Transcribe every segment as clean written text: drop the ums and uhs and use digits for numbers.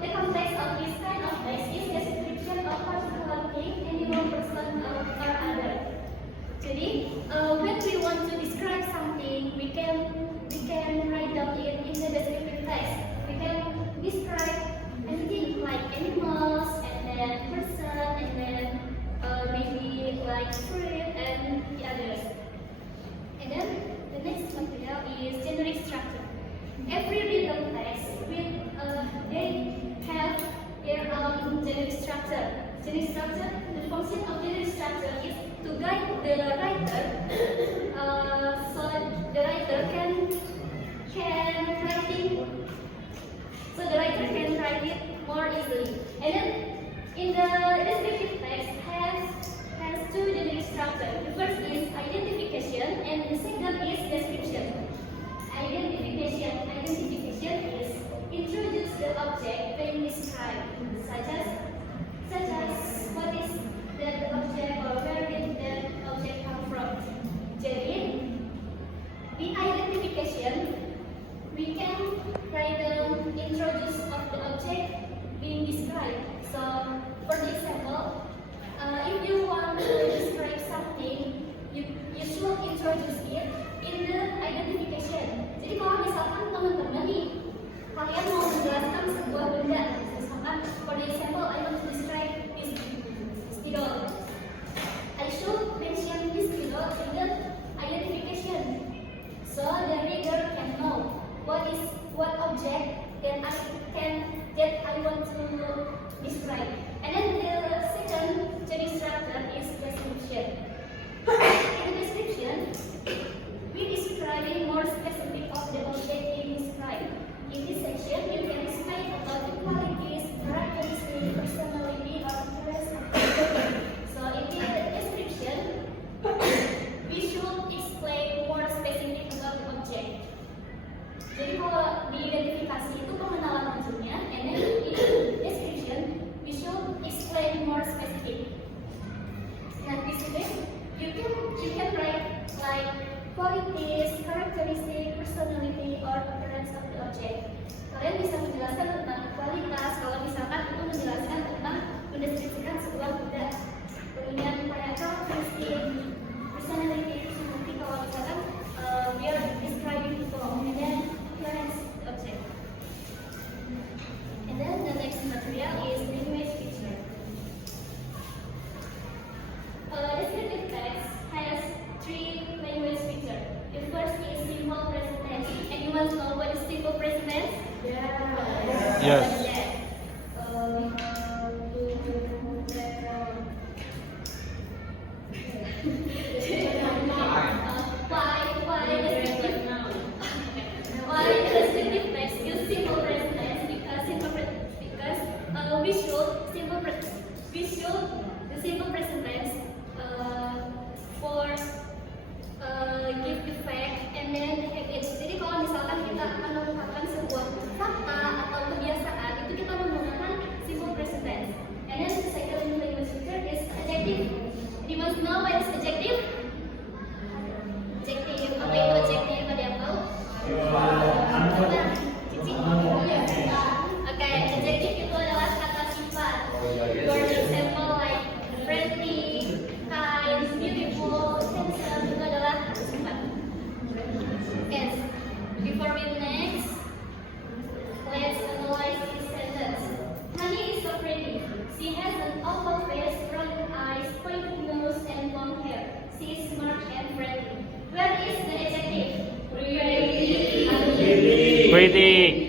the context of this kind of text is the description of particular thing, animal, person, or other. Jadi, when we want to describe something, we can write down it in the descriptive text. We can describe anything like animals, and then person, and then maybe like fruit and the others. And then the next material is generic structure. Every written text will they have their own generic structure. Generic structure, the function of generic structure is to guide the writer, so the writer can write it more easily. And then in the descriptive text has two generic structure. The first is identification, and the second is description. Identification is introduce the object being described, such as what is that object or where did that object come from. Jadi, the identification we can write the introduce of the object being described. So, for example, if you want to describe something, you should introduce it in the identification. Jadi kalau misalkan teman-teman nih, kalian mau menjelaskan sebuah benda, misalkan, for example, I want to describe this spidol. I should mention this spidol in the identification, so the reader can know what object that I want to describe. And then the second generic structure is description. In the description, we describe more specific of the object being described. In this section, you can explain about the qualities, characteristics, personality, or interest of the object. So in the description, we should explain more specific about the object. Jadi kalau di identifikasi itu pengenalan wujudnya, and then in description, we should explain more specific. Nah di sini, you can write like qualities, characteristic, personality, or appearance of the object. Kalian bisa menjelaskan tentang kualitas, kalau misalkan itu menjelaskan tentang mendeskripsikan sebuah benda. Kemudian kayak karakteristik, personality, kalau misalkan we are describing people, and then appearance of the object. And then the next material is language feature. Descriptive text has three language features. The first is simple present tense. Anyone know what is simple present tense? Yes. Yes. Why the descriptive text use simple present tense? Because we should the simple present tense for give effect and then have it. Jadi kalau misalkan kita akan mengungkapkan sebuah fakta atau kebiasaan, itu kita menggunakan simple present tense. And then the second language feature is adjective. You must know what is adjective? Adjective. Apa itu adjective? Ada yang tahu? Cici? Oke, adjective itu adalah kata sifat. For example, like friendly, kind, beautiful, handsome, itu adalah kata sifat. Yes. Before we next, let's analyze this sentence. Honey is so pretty. She has an oval face, brown eyes, pointed nose, and long hair. She is smart and friendly. Where is the adjective? Pretty.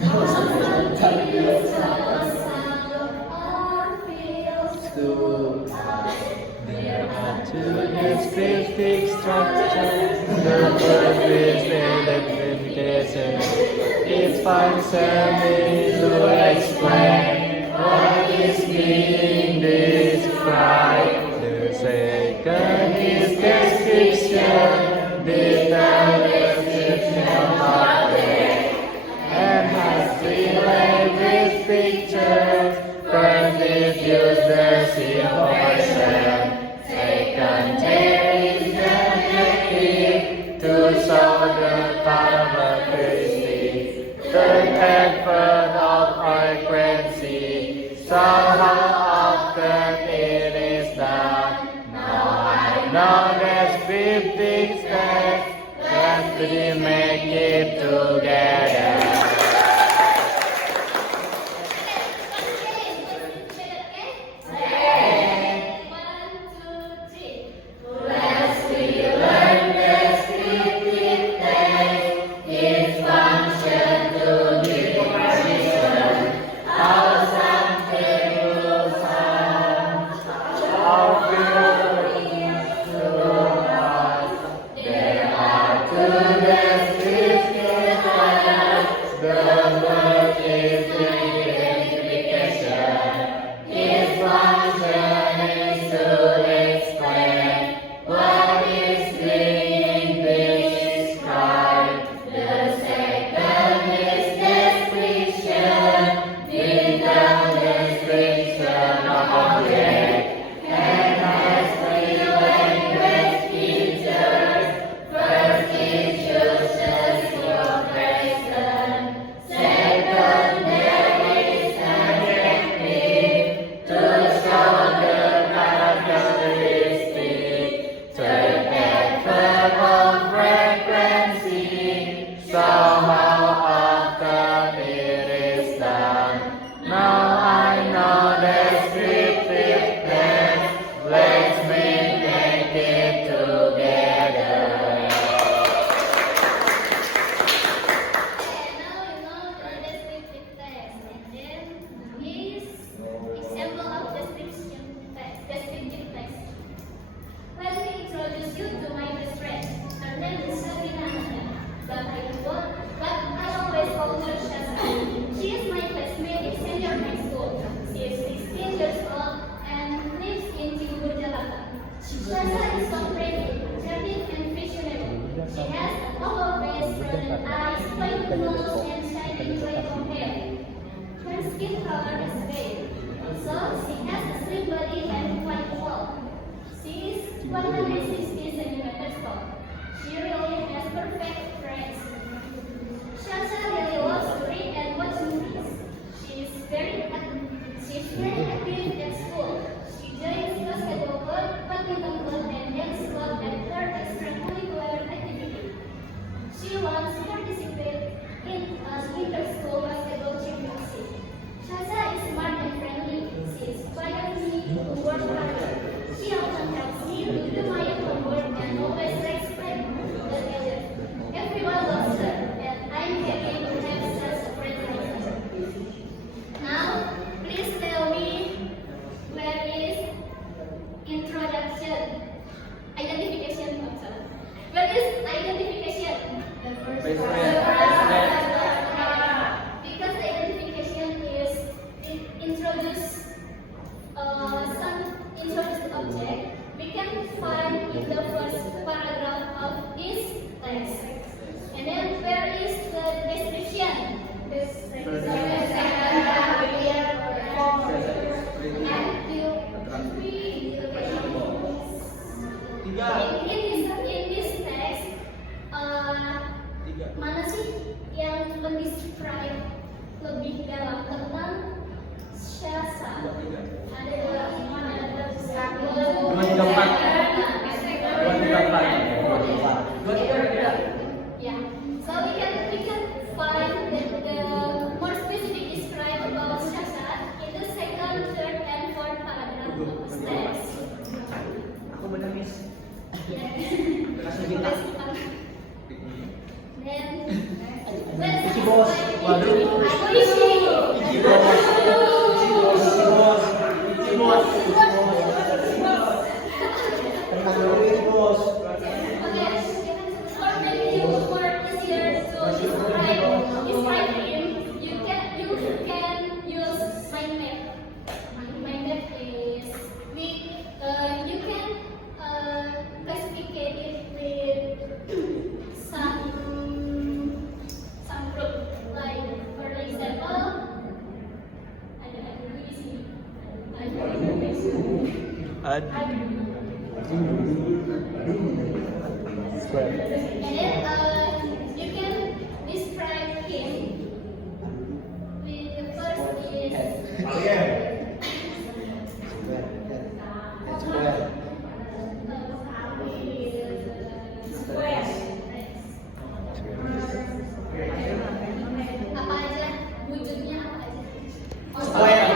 continues the sound of feels There are two descriptive structures. The first is the identification. Its function is to explain what is being described. The second is description, detailed description of it, and has three language pictures. First is use the simple version. Second, there is the adjective to show the characteristic. Third, adverb of frequency. So how often it is done. Now I know descriptive text. Let's make it together. Let's bos. Waduh. Iki bos. Tenang dulu iki bos. Or maybe you work easier to describe him. You can use mind map. Mind map is you can classify it with some group. Like for example, ada di sini. And then you can describe him with the first is square. Apa aja wujudnya apa aja? Square.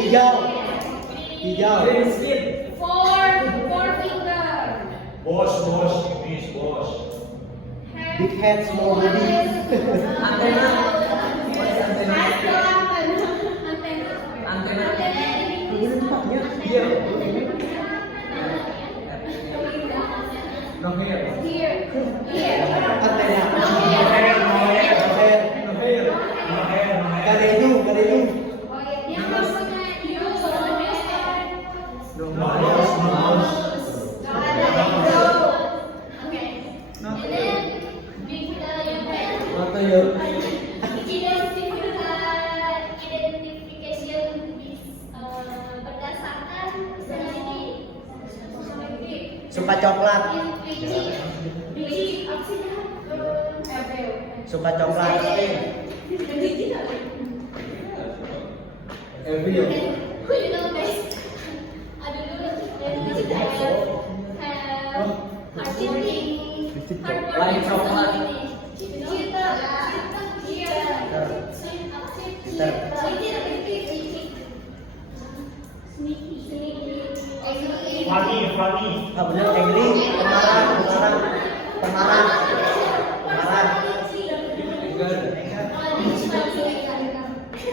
Hijau. Four finger. Boss, Miss Boss. Big head, small body. Antena. No hair. Here. Antena. Kadenu. Oh ya, yang maksudnya use. Okay. And then you can identification berdasarkan personality. Suka coklat. Biji apa sih? Suka coklat. Every year. Who you know guys? Ada dulu dan kita have hard hitting, Lain coklat. Funny. Nggak bener, angry, pemarah.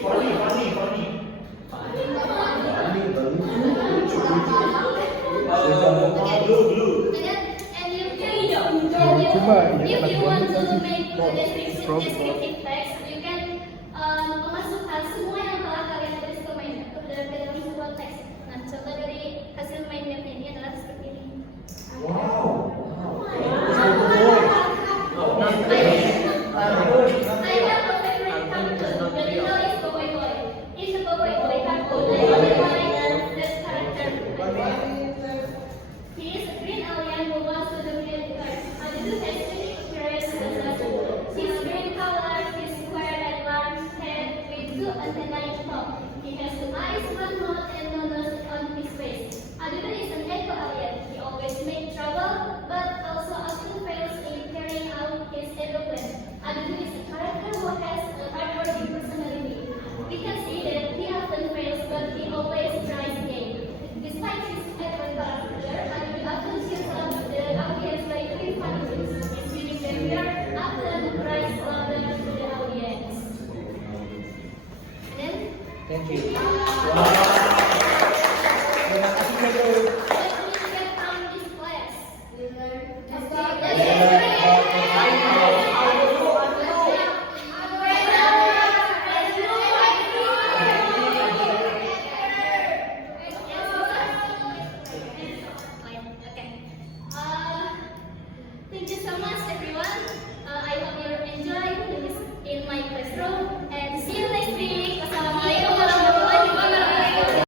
Funny. Blue. And if you want to make a descriptive text, you can memasukkan semua yang telah kalian tulis ke dalam sebuah teks. Nah, contoh dari hasil mind map ini adalah seperti ini. Wow. I have a favorite cartoon. The title is Cowboy Boy. It's a Cowboy Boy cartoon. I really like this character. He is a green alien who wants to dominate the earth. This has unique characteristics. His green color is square and large head with two antennae on top. He has two eyes, one mouth, and no nose on his face. Adudu is an eco alien. He always makes trouble, but also often fails in carrying out his eco plan. Adudu is a character who has a hardworking personality. We can see that he often fails, but he always tries again. Despite his effort character, Adudu often cheers up the audience by doing fun things. His unique behavior often cries louder to the audience. Then, Thank you. let me get from this class. Thank you so much, everyone.